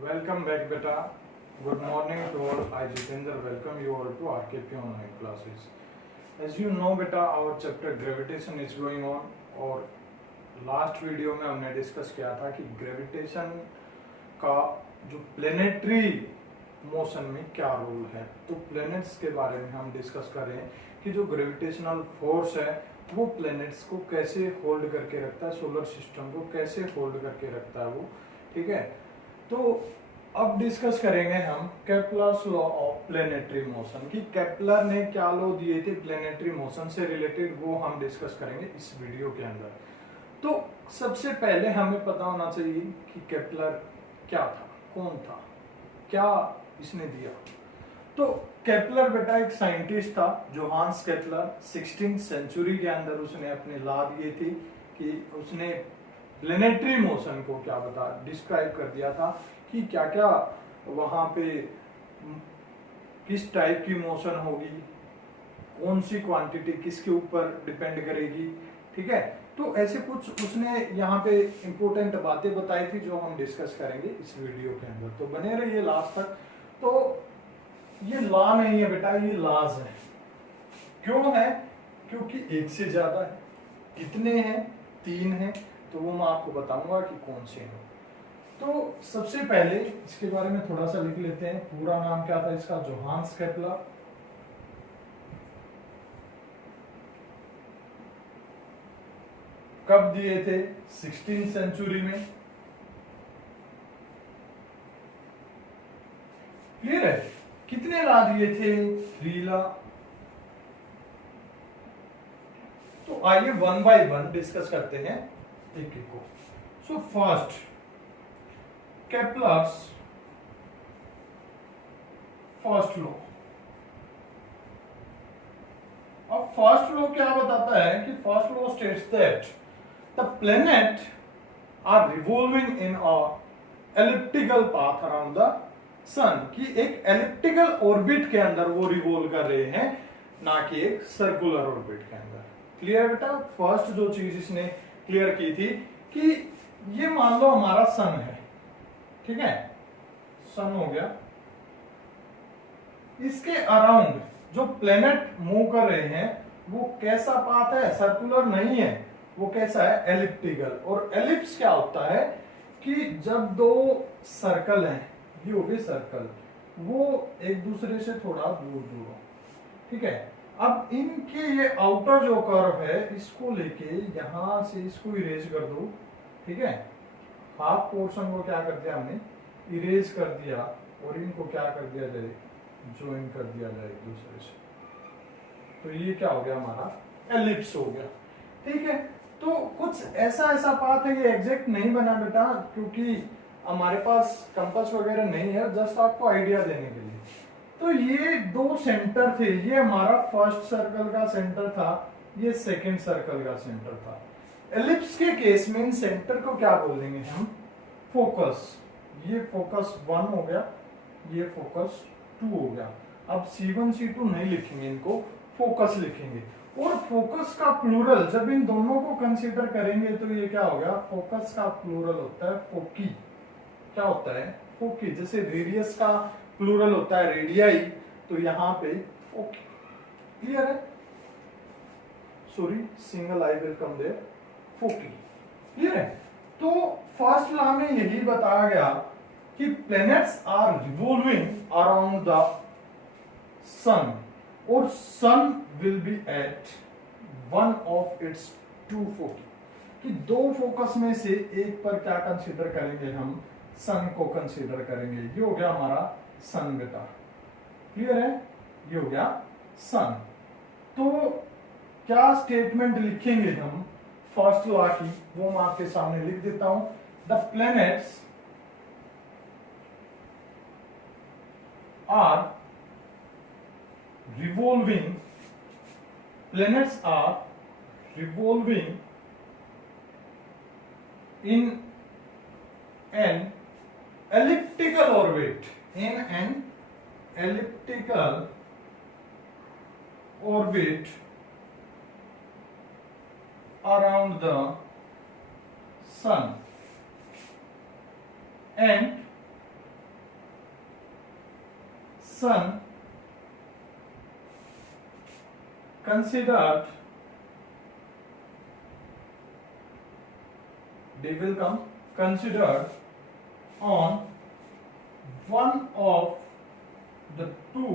Welcome back, beta. Good morning to all. I Jitendra welcome you all to RKP online classes. As you know, beta, our chapter gravitation is going on. और last video में हमने discuss किया था कि gravitation का जो planetary motion में क्या रोल है। तो प्लैनेट्स के बारे में हम डिस्कस कर रहे हैं कि जो ग्रेविटेशनल फोर्स है वो प्लैनेट्स को कैसे होल्ड करके रखता है, सोलर सिस्टम को कैसे होल्ड करके रखता है वो। ठीक है, तो अब डिस्कस करेंगे हम Kepler's law of planetary motion कि केपलर ने क्या लॉ दिए थे प्लेनेटरी मोशन से रिलेटेड, वो हम डिस्कस करेंगे इस वीडियो के अंदर। तो सबसे पहले हमें पता होना चाहिए कि केपलर क्या था, कौन था, क्या इसने दिया। तो केपलर बेटा एक साइंटिस्ट था, जोहान्स केपलर। 16th सेंचुरी के अंदर उसने अपने लॉ दिए थे कि उसने प्लेनेटरी मोशन को क्या बता डिस्क्राइब कर दिया था कि क्या क्या वहां पे किस टाइप की मोशन होगी, कौन सी क्वांटिटी किसके ऊपर डिपेंड करेगी। ठीक है, तो ऐसे कुछ उसने यहाँ पे इंपॉर्टेंट बातें बताई थी जो हम डिस्कस करेंगे इस वीडियो के अंदर। तो बने रहिए लास्ट तक। तो ये लॉ नहीं है बेटा, ये लॉज है। क्यों है? क्योंकि एक से ज्यादा है। कितने हैं? 3 हैं। तो वो मैं आपको बताऊंगा कि कौन से हैं। तो सबसे पहले इसके बारे में थोड़ा सा लिख लेते हैं। पूरा नाम क्या था इसका? Johannes Kepler. कब दिए थे? 16th सेंचुरी में। क्लियर है? कितने लॉ दिए थे? 3 लॉ। तो आइए वन बाय वन डिस्कस करते हैं एक एक को। So first, Kepler's first law. अब फर्स्ट लॉ क्या बताता है कि first law states that the planet are revolving in a elliptical path around the sun, कि एक एलिप्टिकल ऑर्बिट के अंदर वो रिवॉल्व कर रहे हैं, ना कि एक सर्कुलर ऑर्बिट के अंदर। क्लियर बेटा? फर्स्ट जो चीज इसने क्लियर की थी कि ये मान लो हमारा सन है। ठीक है, सन हो गया। इसके अराउंड जो प्लेनेट मूव कर रहे हैं वो कैसा पाथ है? सर्कुलर नहीं है, वो कैसा है? एलिप्टिकल। और एलिप्स क्या होता है कि जब दो सर्कल हैं, ये हो गए सर्कल, वो एक दूसरे से थोड़ा दूर दूर हो। ठीक है, अब इनके ये आउटर जो कर्व है इसको लेके यहां से इसको इरेज कर दो। ठीक है, हाफ पोर्शन को क्या कर दिया हमने? इरेज कर दिया, और इनको क्या कर दिया जाए? ज्वाइन कर दिया जाए एक दूसरे से। तो ये क्या हो गया? हमारा एलिप्स हो गया। ठीक है, तो कुछ ऐसा पाथ है। ये एग्जैक्ट नहीं बना बेटा, क्योंकि हमारे पास कंपास वगैरह नहीं है, जस्ट आपको आइडिया देने के लिए। तो ये 2 सेंटर थे, ये हमारा फर्स्ट सर्कल का सेंटर था, ये सेकंड सर्कल का सेंटर था। एलिप्स के केस में इन सेंटर को क्या बोलेंगे हम? फोकस। ये फोकस 1 हो गया, ये फोकस 2 हो गया। अब C1 C2 नहीं लिखेंगे, इनको फोकस लिखेंगे। और फोकस का प्लूरल जब इन दोनों को कंसीडर करेंगे तो ये क्या हो गया? फोकस का प्लूरल होता है फोकी। क्या होता है? फोकी। जैसे रेडियस का प्लूरल होता है रेडियाई, तो यहां पे फोकी। क्लियर है? Sorry, single I will come there, foci. Clear है? तो फर्स्ट लॉ में यही बताया गया कि planets are revolving around the sun, और sun will be at one of its 2 focus, कि 2 फोकस में से एक पर क्या कंसीडर करेंगे हम? सन को कंसीडर करेंगे। ये हो गया हमारा सन बेटा। क्लियर है? ये हो गया सन। तो क्या स्टेटमेंट लिखेंगे हम फर्स्ट लॉ की, वो मैं आपके सामने लिख देता हूं। The planets are revolving, planets are revolving in an elliptical orbit, in an elliptical orbit around the sun, and sun considered, they will come considered on one of the two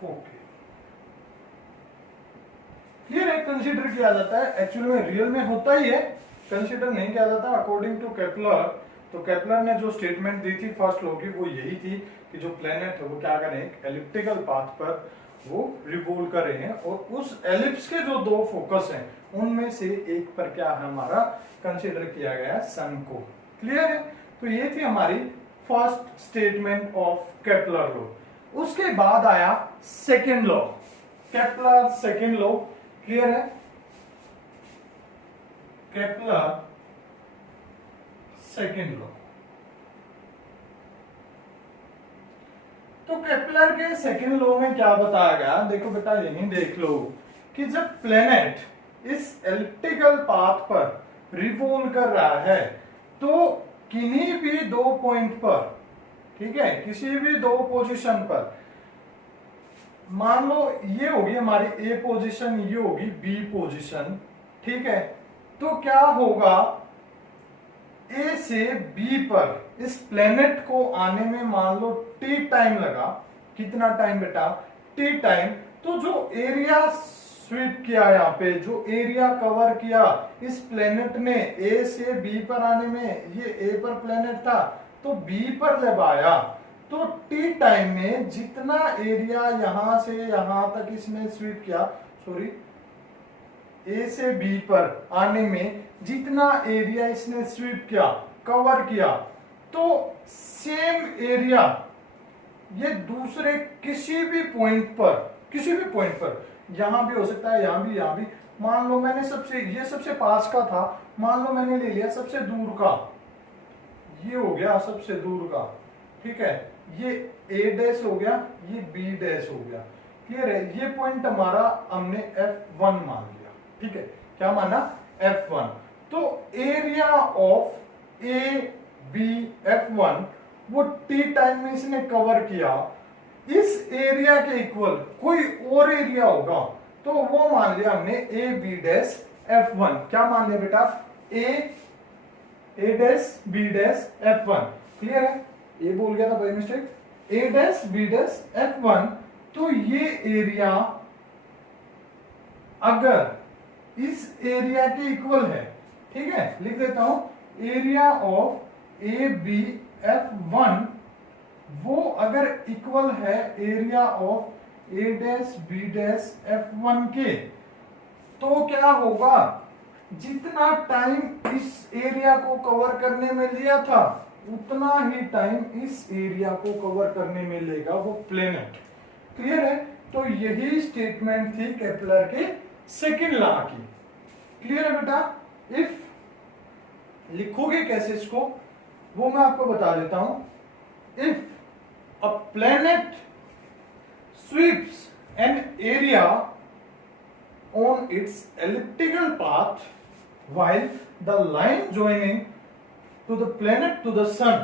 foci। Clear है? Consider किया जाता है, actually में real में होता ही है, consider नहीं किया जाता। अकॉर्डिंग टू केपलर, तो केपलर ने जो स्टेटमेंट दी थी फर्स्ट लॉ की वो यही थी कि जो प्लेनेट है वो क्या करें, एक एलिप्टिकल पाथ पर वो रिवॉल्व कर रहे हैं, और उस एलिप्स के जो दो फोकस हैं उनमें से एक पर क्या है हमारा कंसीडर किया गया है, सन को। क्लियर है? तो ये थी हमारी first statement of Kepler law. उसके बाद आया second law, Kepler second law. Clear है? Kepler second law. तो केपलर के सेकेंड लॉ में क्या बताया गया, देखो बेटा यही देख लो कि जब प्लेनेट इस एलिप्टिकल पाथ पर रिवॉल्व कर रहा है तो किन्हीं भी दो पॉइंट पर, ठीक है, किसी भी दो पोजीशन पर, मान लो ये होगी हमारी ए पोजीशन, ये होगी बी पोजीशन, ठीक है, तो क्या होगा, ए से बी पर इस प्लेनेट को आने में मान लो टी टाइम लगा। कितना टाइम बेटा? T time. तो जो एरिया स्वीप किया, यहाँ पे जो एरिया कवर किया इस प्लेनेट ने ए से बी पर आने में, ये ए पर प्लेनेट था तो बी पर जब आया तो टी टाइम में जितना एरिया यहां से यहां तक इसने स्वीप किया, सॉरी, ए से बी पर आने में जितना एरिया इसने स्वीप किया, कवर किया, तो सेम एरिया ये दूसरे किसी भी पॉइंट पर, किसी भी पॉइंट पर, यहां भी हो सकता है, यहां भी, यहां भी, मान लो मैंने ये सबसे पास का था, मान लो मैंने ले लिया सबसे दूर का, ये हो गया सबसे दूर का, ठीक है, ये ए डैश हो गया, ये बी डैश हो गया। क्लियर है? ये पॉइंट हमारा हमने F1 मान लिया, ठीक है, क्या माना? F1। तो area of A B F1 वो टी टाइम में इसने कवर किया, इस एरिया के इक्वल कोई और एरिया होगा तो वो मान लिया हमने ए बी डैश F1। क्या मान लिया बेटा? A dash B dash F1। Clear है? ये बोल गया था by mistake, A dash B dash F1। तो ये एरिया अगर इस एरिया के इक्वल है, ठीक है, लिख देता हूं, area of A B F1 वो अगर इक्वल है area of A dash B dash F1 के, तो क्या होगा, जितना टाइम इस एरिया को कवर करने में लिया था उतना ही टाइम इस एरिया को कवर करने में लेगा वो प्लेनेट। क्लियर है? तो यही स्टेटमेंट थी केपलर के सेकेंड लॉ की। क्लियर है बेटा? इफ लिखोगे कैसे इसको वो मैं आपको बता देता हूं। If a planet sweeps an area on its elliptical path while the line joining to the planet to the sun,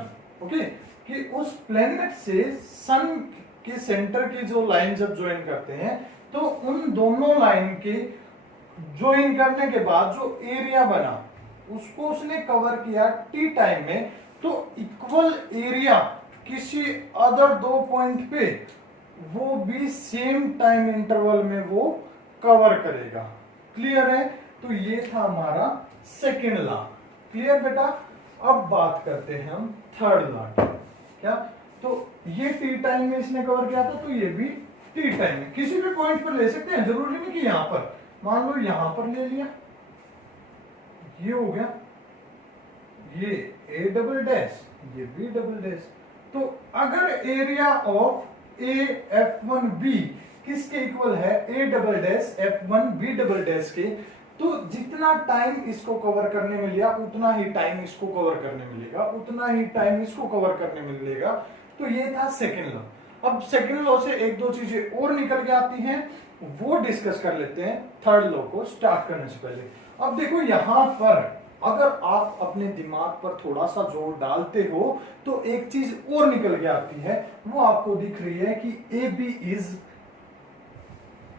okay, कि उस प्लेनेट से सन के सेंटर की जो लाइन जब ज्वाइन करते हैं तो उन दोनों लाइन के ज्वाइन करने के बाद जो एरिया बना उसको उसने कवर किया टी टाइम में, तो इक्वल एरिया किसी अदर दो पॉइंट पे वो भी सेम टाइम इंटरवल में वो कवर करेगा। क्लियर है? तो ये था हमारा सेकेंड लॉ। क्लियर बेटा? अब बात करते हैं हम थर्ड लॉ की। क्या? तो ये टी टाइम में इसने कवर किया था तो ये भी टी टाइम में, किसी भी पॉइंट पर ले सकते हैं, जरूरी नहीं कि यहां पर, मान लो यहां पर ले लिया, ये हो गया, ये ए डबल डैश, ये बी डबल डैश। तो अगर area of A F1 B किसके इक्वल है, A double dash F1 B double dash के, तो जितना टाइम इसको कवर करने में लिया उतना ही टाइम इसको कवर करने में मिलेगा, उतना ही टाइम इसको कवर करने में मिलेगा। तो ये था सेकेंड लॉ। अब सेकेंड लॉ से एक दो चीजें और निकल के आती हैं, वो डिस्कस कर लेते हैं थर्ड लॉ को स्टार्ट करने से पहले। अब देखो यहां पर अगर आप अपने दिमाग पर थोड़ा सा जोर डालते हो तो एक चीज और निकल के आती है, वो आपको दिख रही है कि A B is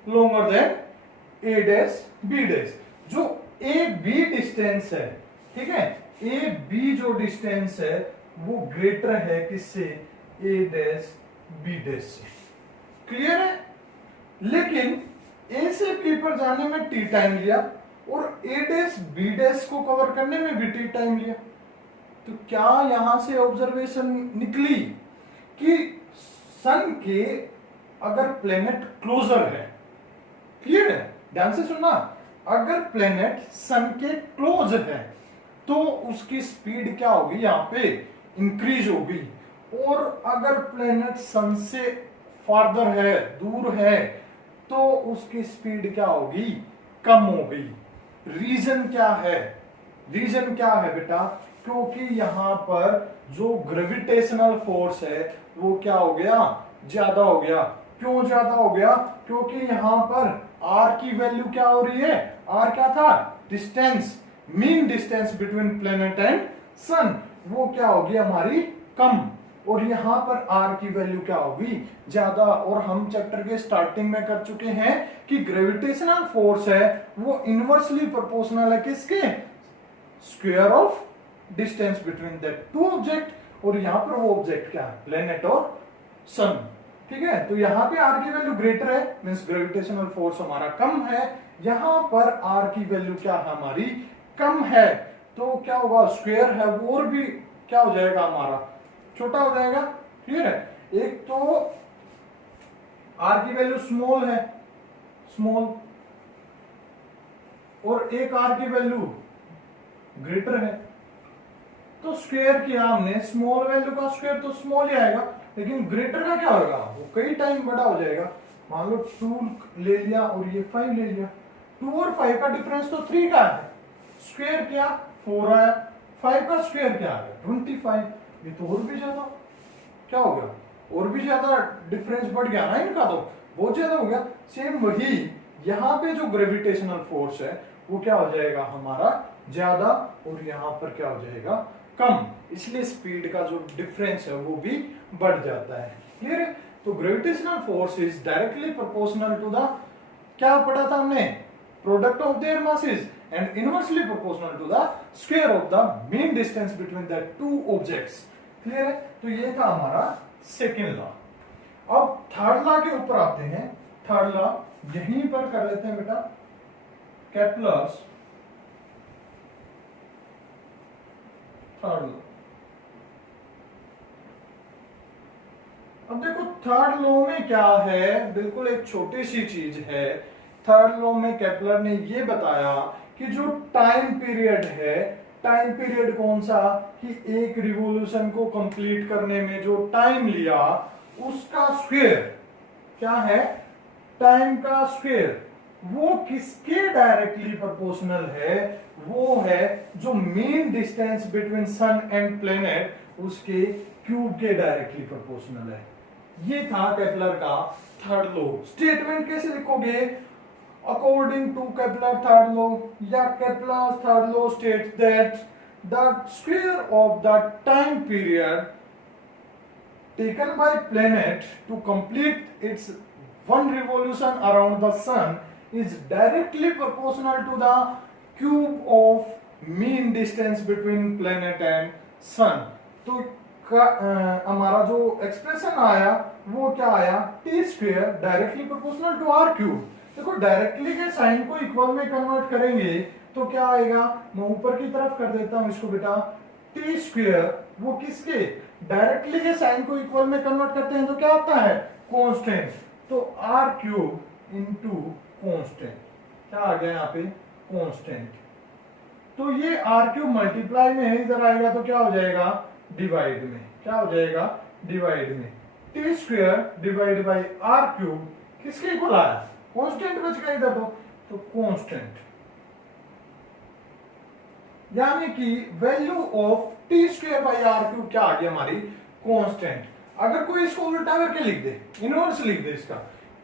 longer than A dash B dash. जो ए बी डिस्टेंस है, ठीक है, ए बी जो डिस्टेंस है वो ग्रेटर है किससे, ए डैश बी डैश से। क्लियर है? लेकिन ए से बी पर जाने में टी टाइम लिया और ए डैश बी डैश को कवर करने में भी टी टाइम लिया। तो क्या यहां से ऑब्जर्वेशन निकली कि सन के अगर प्लेनेट क्लोजर है, क्लियर है, ध्यान से सुनना, अगर प्लेनेट सन के क्लोज है तो उसकी स्पीड क्या होगी, यहां पे इंक्रीज होगी, और अगर प्लेनेट सन से फार्दर है, दूर है, तो उसकी स्पीड क्या होगी, कम होगी। रीजन क्या है, रीजन क्या है बेटा, क्योंकि यहां पर जो ग्रेविटेशनल फोर्स है वो क्या हो गया, ज्यादा हो गया। क्यों ज्यादा हो गया, क्योंकि यहां पर आर की वैल्यू क्या हो रही है, आर क्या था, distance, mean distance between planet and sun, वो क्या होगी हमारी, कम, और यहां पर आर की वैल्यू क्या होगी, ज्यादा। और हम चैप्टर के स्टार्टिंग में कर चुके हैं कि ग्रेविटेशनल फोर्स है वो इनवर्सली प्रोपोर्शनल है किसके, square of distance between that two object. और यहां पर वो ऑब्जेक्ट क्या है, प्लेनेट और सन, ठीक है। तो यहां पे आर की वैल्यू ग्रेटर है, मींस ग्रेविटेशनल फोर्स हमारा कम है, यहां पर आर की वैल्यू क्या है, हमारी कम है, तो क्या होगा, स्क्वायर है वो और भी क्या हो जाएगा, हमारा छोटा हो जाएगा। क्लियर है? एक तो आर की वैल्यू स्मॉल है, स्मॉल, और एक आर की वैल्यू ग्रेटर है, तो स्क्वायर किया हमने, स्मॉल वैल्यू का स्क्वायर तो स्मॉल ही आएगा, लेकिन ग्रेटर का क्या होगा, वो कई टाइम बड़ा हो जाएगा। मान लो 2 ले लिया और ये 5 ले लिया, 2 और 5 का डिफरेंस तो 3 का है, स्क्वायर किया 4 आया, 5 का स्क्वायर क्या है, 25, ये तो और भी ज्यादा क्या हो गया, और भी ज्यादा डिफरेंस बढ़ गया ना इनका, तो बहुत ज्यादा हो गया। सेम वही यहाँ पे जो ग्रेविटेशनल फोर्स है वो क्या हो जाएगा, हमारा ज्यादा, और यहाँ पर क्या हो जाएगा, कम, इसलिए स्पीड का जो डिफरेंस है वो भी बढ़ जाता है। क्लियर है? तो gravitational force is directly proportional to the, क्या पढ़ा था हमने, product of their masses and inversely proportional to the square of the mean distance between the two objects. Clear है? तो ये था हमारा सेकेंड लॉ। अब थर्ड लॉ के ऊपर आते हैं। थर्ड लॉ यहीं पर कर लेते हैं बेटा, केपलर्स थर्ड लॉ। अब देखो थर्ड लॉ में क्या है, बिल्कुल एक छोटी सी चीज है। थर्ड लॉ में केपलर ने ये बताया कि जो टाइम पीरियड है, टाइम पीरियड कौन सा, कि एक रिवॉल्यूशन को कंप्लीट करने में जो टाइम लिया उसका स्क्वायर क्या है, टाइम का स्क्वायर, वो किसके डायरेक्टली प्रोपोर्शनल है, वो है जो mean distance between sun and planet उसके क्यूब के डायरेक्टली प्रोपोर्शनल है। ये था केपलर का थर्ड लॉ। स्टेटमेंट कैसे लिखोगे, according to Kepler third law, या Kepler third law states that the square of the time period taken by planet to complete its one revolution around the sun is directly proportional to the cube of mean distance between planet and sun। तो हमारा जो expression आया वो क्या आया, T square directly proportional to R cube. देखो directly के sign को इक्वल में कन्वर्ट करेंगे तो क्या आएगा, मैं ऊपर की तरफ कर देता हूं इसको बेटा, टी स्क्वेयर वो किसके, डायरेक्टली के साइन को इक्वल में कन्वर्ट करते हैं तो क्या आता है, कांस्टेंट, तो आर क्यूब इंटू कांस्टेंट, क्या आ गया यहाँ पे, कांस्टेंट। तो ये आर क्यूब मल्टीप्लाई में है, इधर आएगा तो क्या हो जाएगा, डिवाइड में, क्या हो जाएगा, डिवाइड में, T square divide by R cube किसके इक्वल आया, कांस्टेंट बच गया इधर, तो कांस्टेंट, यानी कि value of T square by R cube क्या आ गई हमारी, कांस्टेंट। अगर कोई इसको उल्टा करके लिख दे, इनवर्स लिख दे इसका,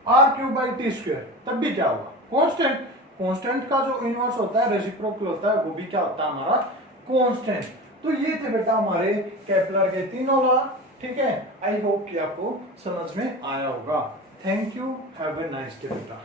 R cube by T square, तब भी क्या होगा, कांस्टेंट। कांस्टेंट का जो इनवर्स होता है, रेसिप्रोकल होता है, वो भी क्या होता है हमारा कांस्टेंट। तो ये थे बेटा हमारे केपलर के तीनों लॉ। ठीक है, आई होप कि आपको समझ में आया होगा। Thank you, have a nice day बेटा।